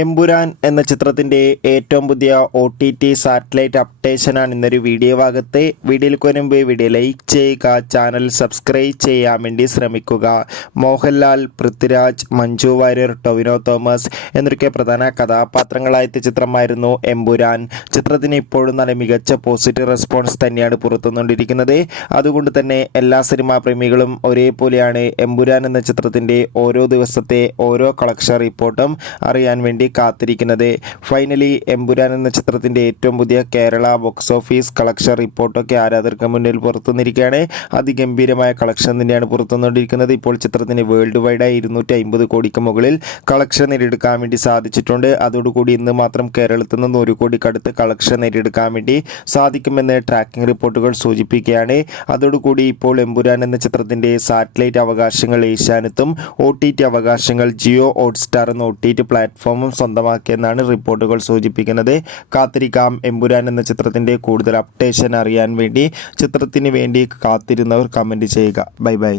എമ്പുരാൻ എന്ന ചിത്രത്തിൻ്റെ ഏറ്റവും പുതിയ OTT സാറ്റലൈറ്റ് അപ്ഡേഷനാണ് ഇന്നൊരു വീഡിയോ ഭാഗത്ത്. വീഡിയോയിൽ വരുമ്പ് വീഡിയോ ലൈക്ക് ചെയ്യുക, ചാനൽ സബ്സ്ക്രൈബ് ചെയ്യാൻ വേണ്ടി ശ്രമിക്കുക. മോഹൻലാൽ, പൃഥ്വിരാജ്, മഞ്ജു വാര്യർ, ടൊവിനോ തോമസ് എന്നൊക്കെ പ്രധാന കഥാപാത്രങ്ങളായ ചിത്രമായിരുന്നു എമ്പുരാൻ. ചിത്രത്തിന് ഇപ്പോഴും നല്ല മികച്ച പോസിറ്റീവ് റെസ്പോൺസ് തന്നെയാണ് പുറത്തുകൊണ്ടിരിക്കുന്നത്. അതുകൊണ്ട് തന്നെ എല്ലാ സിനിമാ പ്രേമികളും ഒരേപോലെയാണ് എമ്പുരാൻ എന്ന ചിത്രത്തിൻ്റെ ഓരോ ദിവസത്തെ ഓരോ കളക്ഷൻ റിപ്പോർട്ടും അറിയാൻ വേണ്ടി കാത്തിരിക്കുന്നത്. ഫൈനലി എമ്പുരാൻ എന്ന ചിത്രത്തിൻ്റെ ഏറ്റവും പുതിയ കേരള ബോക്സ് ഓഫീസ് കളക്ഷൻ റിപ്പോർട്ടൊക്കെ ആരാധകർക്ക് മുന്നിൽ പുറത്തുനിന്നിരിക്കുകയാണ്. അതിഗംഭീരമായ കളക്ഷൻ തന്നെയാണ് പുറത്തുനിന്നുകൊണ്ടിരിക്കുന്നത്. ഇപ്പോൾ ചിത്രത്തിന് വേൾഡ് വൈഡായി 250 കോടിക്ക് മുകളിൽ കളക്ഷൻ നേടിയെടുക്കാൻ വേണ്ടി സാധിച്ചിട്ടുണ്ട്. അതോടുകൂടി ഇന്ന് മാത്രം കേരളത്തിൽ നിന്ന് 1 കോടിക്കടുത്ത് കളക്ഷൻ നേടിയെടുക്കാൻ വേണ്ടി സാധിക്കുമെന്ന് ട്രാക്കിംഗ് റിപ്പോർട്ടുകൾ സൂചിപ്പിക്കുകയാണ്. അതോടുകൂടി ഇപ്പോൾ എമ്പുരാൻ എന്ന ചിത്രത്തിൻ്റെ സാറ്റലൈറ്റ് അവകാശങ്ങൾ ഏഷ്യാനെറ്റും OTT അവകാശങ്ങൾ ജിയോ ഹോട്ട്സ്റ്റാർ എന്ന OTT പ്ലാറ്റ്ഫോമും സ്വന്തമാക്കിയെന്നാണ് റിപ്പോർട്ടുകൾ സൂചിപ്പിക്കുന്നത്. കാത്തിരിക്കാം എമ്പുരാൻ എന്ന ചിത്രത്തിൻ്റെ കൂടുതൽ അപ്ഡേഷൻ അറിയാൻ വേണ്ടി. ചിത്രത്തിന് വേണ്ടി കാത്തിരുന്നവർ കമൻറ്റ് ചെയ്യുക. Bye bye.